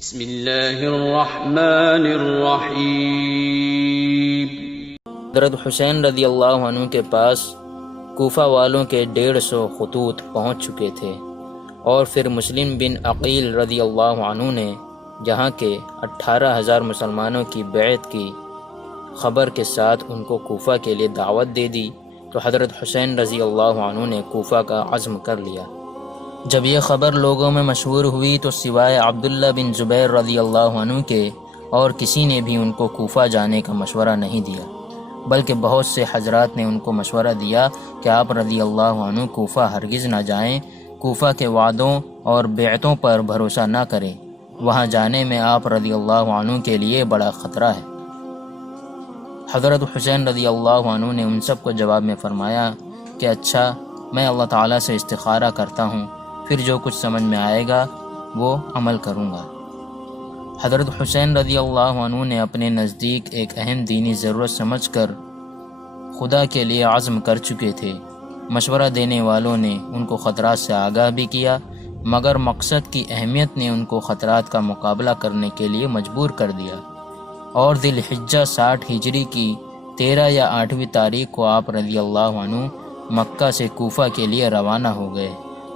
بسم اللہ الرحمن الرحیم۔ حضرت حسین رضی اللہ عنہ کے پاس کوفہ والوں کے 150 خطوط پہنچ چکے تھے، اور پھر مسلم بن عقیل رضی اللہ عنہ نے جہاں کے 18,000 مسلمانوں کی بیعت کی خبر کے ساتھ ان کو کوفہ کے لیے دعوت دے دی، تو حضرت حسین رضی اللہ عنہ نے کوفہ کا عزم کر لیا۔ جب یہ خبر لوگوں میں مشہور ہوئی تو سوائے عبداللہ بن زبیر رضی اللہ عنہ کے اور کسی نے بھی ان کو کوفہ جانے کا مشورہ نہیں دیا، بلکہ بہت سے حضرات نے ان کو مشورہ دیا کہ آپ رضی اللہ عنہ کوفہ ہرگز نہ جائیں، کوفہ کے وعدوں اور بیعتوں پر بھروسہ نہ کریں، وہاں جانے میں آپ رضی اللہ عنہ کے لیے بڑا خطرہ ہے۔ حضرت حسین رضی اللہ عنہ نے ان سب کو جواب میں فرمایا کہ اچھا، میں اللہ تعالیٰ سے استخارہ کرتا ہوں، پھر جو کچھ سمجھ میں آئے گا وہ عمل کروں گا۔ حضرت حسین رضی اللہ عنہ نے اپنے نزدیک ایک اہم دینی ضرورت سمجھ کر خدا کے لیے عزم کر چکے تھے۔ مشورہ دینے والوں نے ان کو خطرات سے آگاہ بھی کیا، مگر مقصد کی اہمیت نے ان کو خطرات کا مقابلہ کرنے کے لیے مجبور کر دیا، اور ذی الحجہ 60 ہجری کی 13 یا 8ویں تاریخ کو آپ رضی اللہ عنہ مکہ سے کوفہ کے لیے روانہ ہو گئے۔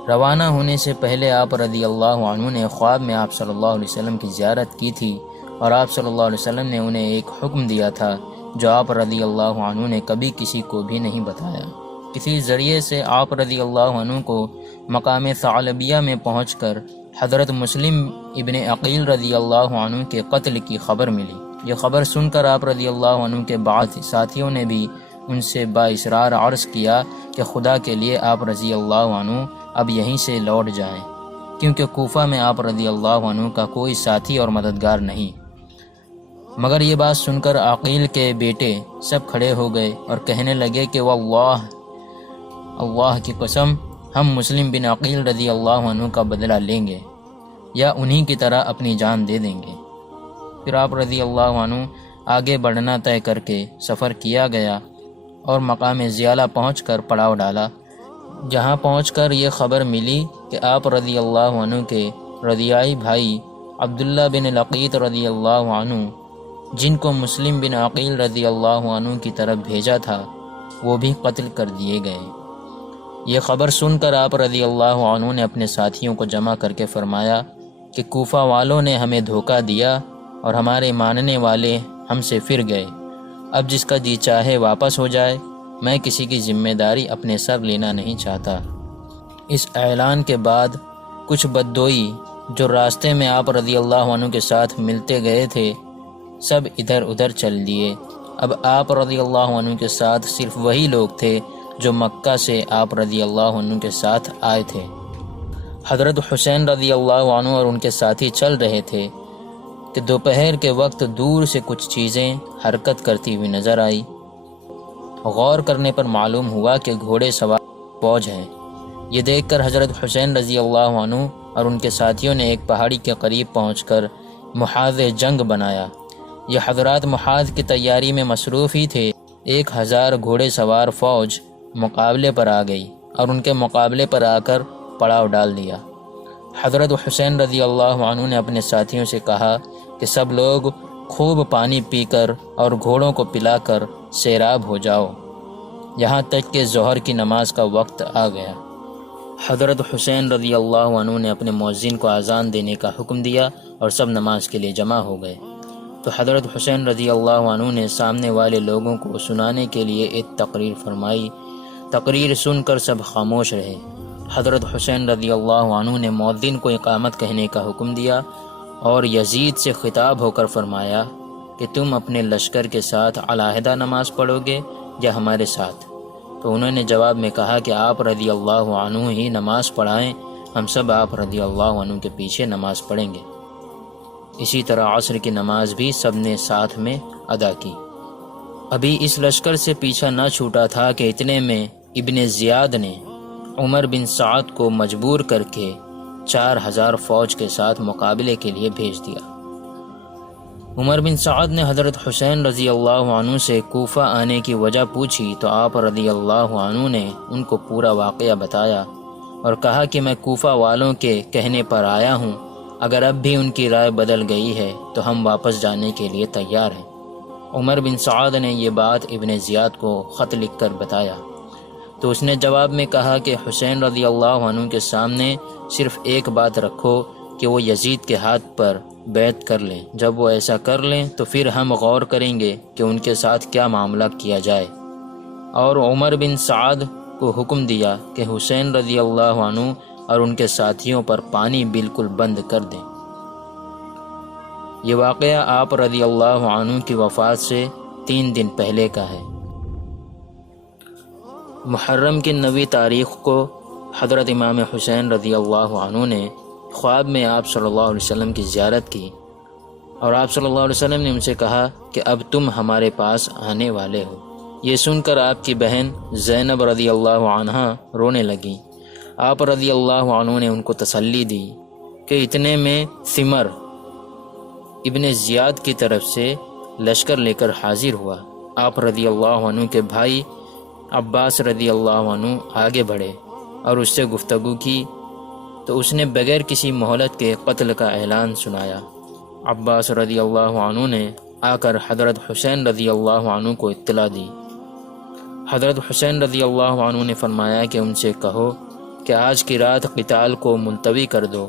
روانہ ہونے سے پہلے آپ رضی اللہ عنہ نے خواب میں آپ صلی اللہ علیہ وسلم کی زیارت کی تھی، اور آپ صلی اللہ علیہ وسلم نے انہیں ایک حکم دیا تھا جو آپ رضی اللہ عنہ نے کبھی کسی کو بھی نہیں بتایا۔ کسی ذریعے سے آپ رضی اللہ عنہ کو مقام ثعلبیہ میں پہنچ کر حضرت مسلم ابن عقیل رضی اللہ عنہ کے قتل کی خبر ملی۔ یہ خبر سن کر آپ رضی اللہ عنہ کے بعض ساتھیوں نے بھی ان سے باصرار عرض کیا کہ خدا کے لیے آپ رضی اللہ عنہ اب یہیں سے لوٹ جائیں، کیونکہ کوفہ میں آپ رضی اللہ عنہ کا کوئی ساتھی اور مددگار نہیں۔ مگر یہ بات سن کر عقیل کے بیٹے سب کھڑے ہو گئے اور کہنے لگے کہ واللہ، اللہ کی قسم، ہم مسلم بن عقیل رضی اللہ عنہ کا بدلہ لیں گے، یا انہی کی طرح اپنی جان دے دیں گے۔ پھر آپ رضی اللہ عنہ آگے بڑھنا طے کر کے سفر کیا گیا اور مقام زیالہ پہنچ کر پڑاؤ ڈالا، جہاں پہنچ کر یہ خبر ملی کہ آپ رضی اللہ عنہ کے رضیائی بھائی عبداللہ بن لقیط رضی اللہ عنہ، جن کو مسلم بن عقیل رضی اللہ عنہ کی طرف بھیجا تھا، وہ بھی قتل کر دیے گئے۔ یہ خبر سن کر آپ رضی اللہ عنہ نے اپنے ساتھیوں کو جمع کر کے فرمایا کہ کوفہ والوں نے ہمیں دھوکہ دیا اور ہمارے ماننے والے ہم سے پھر گئے، اب جس کا جی چاہے واپس ہو جائے، میں کسی کی ذمہ داری اپنے سر لینا نہیں چاہتا۔ اس اعلان کے بعد کچھ بدوئی جو راستے میں آپ رضی اللہ عنہ کے ساتھ ملتے گئے تھے، سب ادھر ادھر چل دیے۔ اب آپ رضی اللہ عنہ کے ساتھ صرف وہی لوگ تھے جو مکہ سے آپ رضی اللہ عنہ کے ساتھ آئے تھے۔ حضرت حسین رضی اللہ عنہ اور ان کے ساتھی چل رہے تھے کہ دوپہر کے وقت دور سے کچھ چیزیں حرکت کرتی ہوئی نظر آئی۔ غور کرنے پر معلوم ہوا کہ گھوڑے سوار فوج ہے۔ یہ دیکھ کر حضرت حسین رضی اللہ عنہ اور ان کے ساتھیوں نے ایک پہاڑی کے قریب پہنچ کر محاذ جنگ بنایا۔ یہ حضرات محاذ کی تیاری میں مصروف ہی تھے۔ 1000 گھوڑے سوار فوج مقابلے پر آ گئی اور ان کے مقابلے پر آ کر پڑاؤ ڈال دیا۔ حضرت حسین رضی اللہ عنہ نے اپنے ساتھیوں سے کہا کہ سب لوگ خوب پانی پی کر اور گھوڑوں کو پلا کر سیراب ہو جاؤ، یہاں تک کہ ظہر کی نماز کا وقت آ گیا۔ حضرت حسین رضی اللہ عنہ نے اپنے مؤذن کو اذان دینے کا حکم دیا اور سب نماز کے لیے جمع ہو گئے۔ تو حضرت حسین رضی اللہ عنہ نے سامنے والے لوگوں کو سنانے کے لیے ایک تقریر فرمائی۔ تقریر سن کر سب خاموش رہے۔ حضرت حسین رضی اللہ عنہ نے مؤذن کو اقامت کہنے کا حکم دیا اور یزید سے خطاب ہو کر فرمایا کہ تم اپنے لشکر کے ساتھ علیحدہ نماز پڑھو گے یا ہمارے ساتھ؟ تو انہوں نے جواب میں کہا کہ آپ رضی اللہ عنہ ہی نماز پڑھائیں، ہم سب آپ رضی اللہ عنہ کے پیچھے نماز پڑھیں گے۔ اسی طرح عصر کی نماز بھی سب نے ساتھ میں ادا کی۔ ابھی اس لشکر سے پیچھا نہ چھوٹا تھا کہ اتنے میں ابن زیاد نے عمر بن سعد کو مجبور کر کے 4000 فوج کے ساتھ مقابلے کے لیے بھیج دیا۔ عمر بن سعد نے حضرت حسین رضی اللہ عنہ سے کوفہ آنے کی وجہ پوچھی تو آپ رضی اللہ عنہ نے ان کو پورا واقعہ بتایا اور کہا کہ میں کوفہ والوں کے کہنے پر آیا ہوں، اگر اب بھی ان کی رائے بدل گئی ہے تو ہم واپس جانے کے لیے تیار ہیں۔ عمر بن سعد نے یہ بات ابن زیاد کو خط لکھ کر بتایا تو اس نے جواب میں کہا کہ حسین رضی اللہ عنہ کے سامنے صرف ایک بات رکھو کہ وہ یزید کے ہاتھ پر بیعت کر لیں، جب وہ ایسا کر لیں تو پھر ہم غور کریں گے کہ ان کے ساتھ کیا معاملہ کیا جائے۔ اور عمر بن سعد کو حکم دیا کہ حسین رضی اللہ عنہ اور ان کے ساتھیوں پر پانی بالکل بند کر دیں۔ یہ واقعہ آپ رضی اللہ عنہ کی وفات سے 3 دن پہلے کا ہے۔ محرم کی 9 تاریخ کو حضرت امام حسین رضی اللہ عنہ نے خواب میں آپ صلی اللہ علیہ وسلم کی زیارت کی، اور آپ صلی اللہ علیہ وسلم نے ان سے کہا کہ اب تم ہمارے پاس آنے والے ہو۔ یہ سن کر آپ کی بہن زینب رضی اللہ عنہا رونے لگیں۔ آپ رضی اللہ عنہ نے ان کو تسلی دی کہ اتنے میں ثمر ابن زیاد کی طرف سے لشکر لے کر حاضر ہوا۔ آپ رضی اللہ عنہ کے بھائی عباس رضی اللہ عنہ آگے بڑھے اور اس سے گفتگو کی تو اس نے بغیر کسی مہلت کے قتل کا اعلان سنایا۔ عباس رضی اللہ عنہ نے آ کر حضرت حسین رضی اللہ عنہ کو اطلاع دی۔ حضرت حسین رضی اللہ عنہ نے فرمایا کہ ان سے کہو کہ آج کی رات قتال کو ملتوی کر دو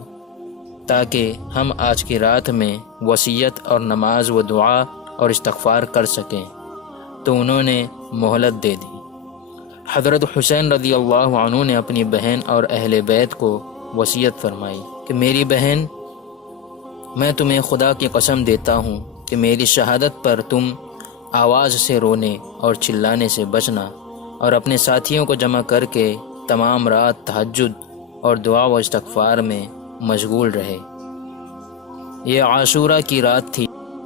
تاکہ ہم آج کی رات میں وصیت اور نماز و دعا اور استغفار کر سکیں، تو انہوں نے مہلت دے دی۔ حضرت حسین رضی اللہ عنہ نے اپنی بہن اور اہل بیت کو وصیت فرمائی کہ میری بہن، میں تمہیں خدا کی قسم دیتا ہوں کہ میری شہادت پر تم آواز سے رونے اور چلانے سے بچنا اور اپنے ساتھیوں کو جمع کر کے تمام رات تہجد اور دعا و استغفار میں مشغول رہے۔ یہ عاشورہ کی رات تھی۔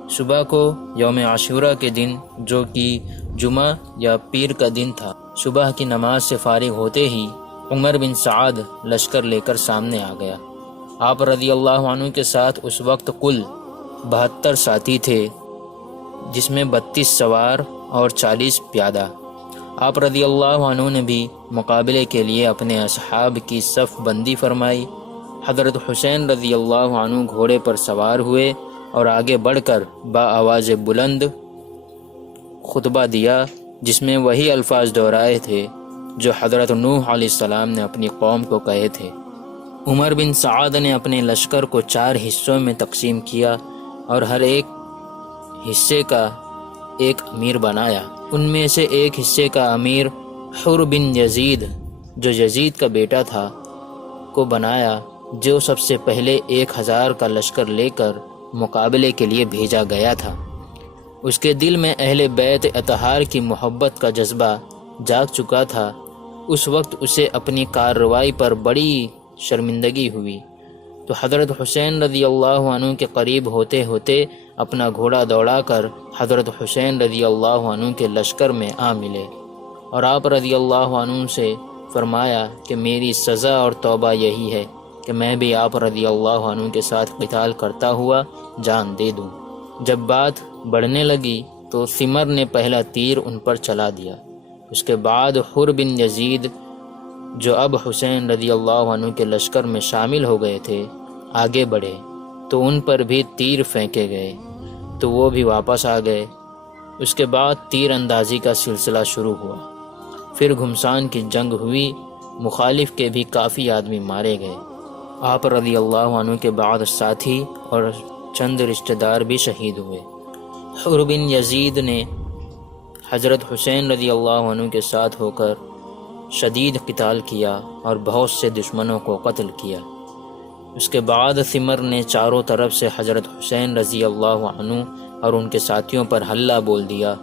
صبح کو یوم عاشورہ کے دن، جو کہ جمعہ یا پیر کا دن تھا، صبح کی نماز سے فارغ ہوتے ہی عمر بن سعد لشکر لے کر سامنے آ گیا۔ آپ رضی اللہ عنہ کے ساتھ اس وقت کل 72 ساتھی تھے، جس میں 32 سوار اور 40 پیادہ۔ آپ رضی اللہ عنہ نے بھی مقابلے کے لیے اپنے اصحاب کی صف بندی فرمائی۔ حضرت حسین رضی اللہ عنہ گھوڑے پر سوار ہوئے اور آگے بڑھ کر بآواز بلند خطبہ دیا، جس میں وہی الفاظ دہرائے تھے جو حضرت نوح علیہ السلام نے اپنی قوم کو کہے تھے۔ عمر بن سعد نے اپنے لشکر کو 4 حصوں میں تقسیم کیا اور ہر ایک حصے کا ایک امیر بنایا۔ ان میں سے ایک حصے کا امیر حر بن یزید، جو یزید کا بیٹا تھا، کو بنایا، جو سب سے پہلے 1000 کا لشکر لے کر مقابلے کے لیے بھیجا گیا تھا۔ اس کے دل میں اہل بیت اطہار کی محبت کا جذبہ جاگ چکا تھا۔ اس وقت اسے اپنی کارروائی پر بڑی شرمندگی ہوئی، تو حضرت حسین رضی اللہ عنہ کے قریب ہوتے ہوتے اپنا گھوڑا دوڑا کر حضرت حسین رضی اللہ عنہ کے لشکر میں آ ملے، اور آپ رضی اللہ عنہ سے فرمایا کہ میری سزا اور توبہ یہی ہے کہ میں بھی آپ رضی اللہ عنہ کے ساتھ قتال کرتا ہوا جان دے دوں۔ جب بات بڑھنے لگی تو ثمر نے پہلا تیر ان پر چلا دیا۔ اس کے بعد حر بن یزید، جو اب حسین رضی اللہ عنہ کے لشکر میں شامل ہو گئے تھے، آگے بڑھے تو ان پر بھی تیر پھینکے گئے تو وہ بھی واپس آ گئے۔ اس کے بعد تیر اندازی کا سلسلہ شروع ہوا۔ پھر گھمسان کی جنگ ہوئی، مخالف کے بھی کافی آدمی مارے گئے۔ آپ رضی اللہ عنہ کے بعد ساتھی اور چند رشتہ دار بھی شہید ہوئے۔ حر بن یزید نے حضرت حسین رضی اللہ عنہ کے ساتھ ہو کر شدید قتال کیا اور بہت سے دشمنوں کو قتل کیا۔ اس کے بعد ثمر نے چاروں طرف سے حضرت حسین رضی اللہ عنہ اور ان کے ساتھیوں پر حملہ بول دیا۔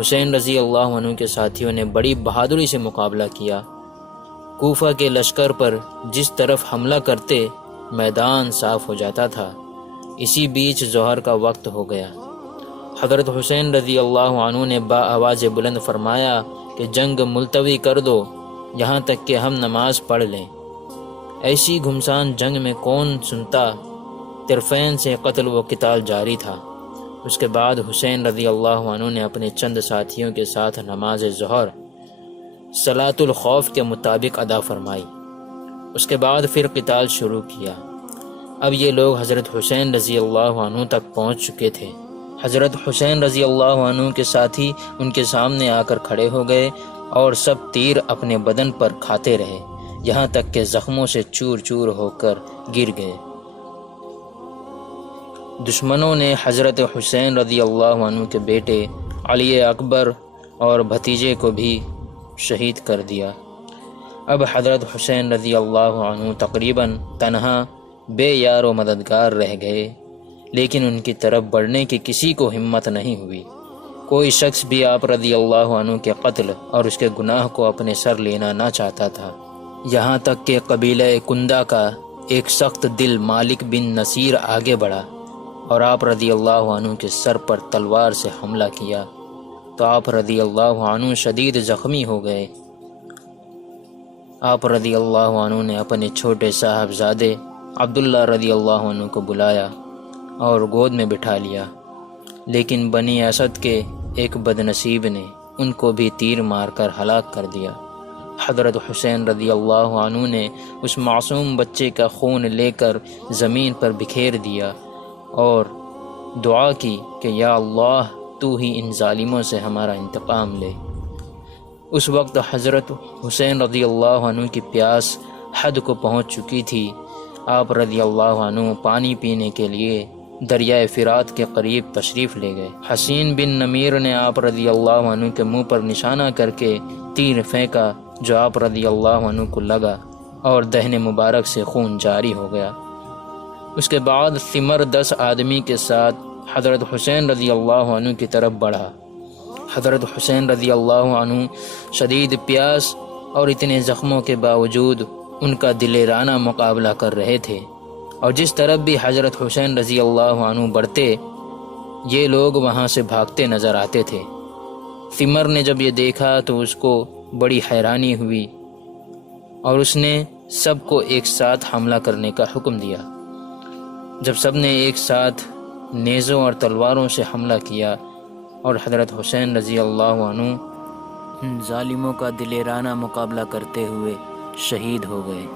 حسین رضی اللہ عنہ کے ساتھیوں نے بڑی بہادری سے مقابلہ کیا۔ کوفہ کے لشکر پر جس طرف حملہ کرتے میدان صاف ہو جاتا تھا۔ اسی بیچ ظہر کا وقت ہو گیا۔ حضرت حسین رضی اللہ عنہ نے بآواز بلند فرمایا کہ جنگ ملتوی کر دو یہاں تک کہ ہم نماز پڑھ لیں۔ ایسی گھمسان جنگ میں کون سنتا؟ طرفین سے قتل و قتال جاری تھا۔ اس کے بعد حسین رضی اللہ عنہ نے اپنے چند ساتھیوں کے ساتھ نماز ظہر صلاۃ الخوف کے مطابق ادا فرمائی۔ اس کے بعد پھر قتال شروع کیا۔ اب یہ لوگ حضرت حسین رضی اللہ عنہ تک پہنچ چکے تھے۔ حضرت حسین رضی اللہ عنہ کے ساتھی ان کے سامنے آ کر کھڑے ہو گئے اور سب تیر اپنے بدن پر کھاتے رہے، یہاں تک کہ زخموں سے چور چور ہو کر گر گئے۔ دشمنوں نے حضرت حسین رضی اللہ عنہ کے بیٹے علی اکبر اور بھتیجے کو بھی شہید کر دیا۔ اب حضرت حسین رضی اللہ عنہ تقریباً تنہا، بے یار و مددگار رہ گئے، لیکن ان کی طرف بڑھنے کی کسی کو ہمت نہیں ہوئی۔ کوئی شخص بھی آپ رضی اللہ عنہ کے قتل اور اس کے گناہ کو اپنے سر لینا نہ چاہتا تھا، یہاں تک کہ قبیلہ کندہ کا ایک سخت دل مالک بن نصیر آگے بڑھا اور آپ رضی اللہ عنہ کے سر پر تلوار سے حملہ کیا تو آپ رضی اللہ عنہ شدید زخمی ہو گئے۔ آپ رضی اللہ عنہ نے اپنے چھوٹے صاحبزادے عبداللہ رضی اللہ عنہ کو بلایا اور گود میں بٹھا لیا، لیکن بنی اسد کے ایک بدنصیب نے ان کو بھی تیر مار کر ہلاک کر دیا۔ حضرت حسین رضی اللہ عنہ نے اس معصوم بچے کا خون لے کر زمین پر بکھیر دیا اور دعا کی کہ یا اللہ تو ہی ان ظالموں سے ہمارا انتقام لے۔ اس وقت حضرت حسین رضی اللہ عنہ کی پیاس حد کو پہنچ چکی تھی۔ آپ رضی اللہ عنہ پانی پینے کے لیے دریائے فرات کے قریب تشریف لے گئے۔ حسین بن نمیر نے آپ رضی اللہ عنہ کے منہ پر نشانہ کر کے تیر پھینکا جو آپ رضی اللہ عنہ کو لگا اور دہن مبارک سے خون جاری ہو گیا۔ اس کے بعد ثمر 10 آدمی کے ساتھ حضرت حسین رضی اللہ عنہ کی طرف بڑھا۔ حضرت حسین رضی اللہ عنہ شدید پیاس اور اتنے زخموں کے باوجود ان کا دلیرانہ مقابلہ کر رہے تھے، اور جس طرف بھی حضرت حسین رضی اللہ عنہ بڑھتے یہ لوگ وہاں سے بھاگتے نظر آتے تھے۔ ثمر نے جب یہ دیکھا تو اس کو بڑی حیرانی ہوئی اور اس نے سب کو ایک ساتھ حملہ کرنے کا حکم دیا۔ جب سب نے ایک ساتھ نیزوں اور تلواروں سے حملہ کیا اور حضرت حسین رضی اللہ عنہ ان ظالموں کا دلیرانہ مقابلہ کرتے ہوئے شہید ہو گئے۔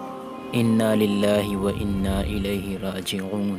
انا للہ و انا الیہ راجعون۔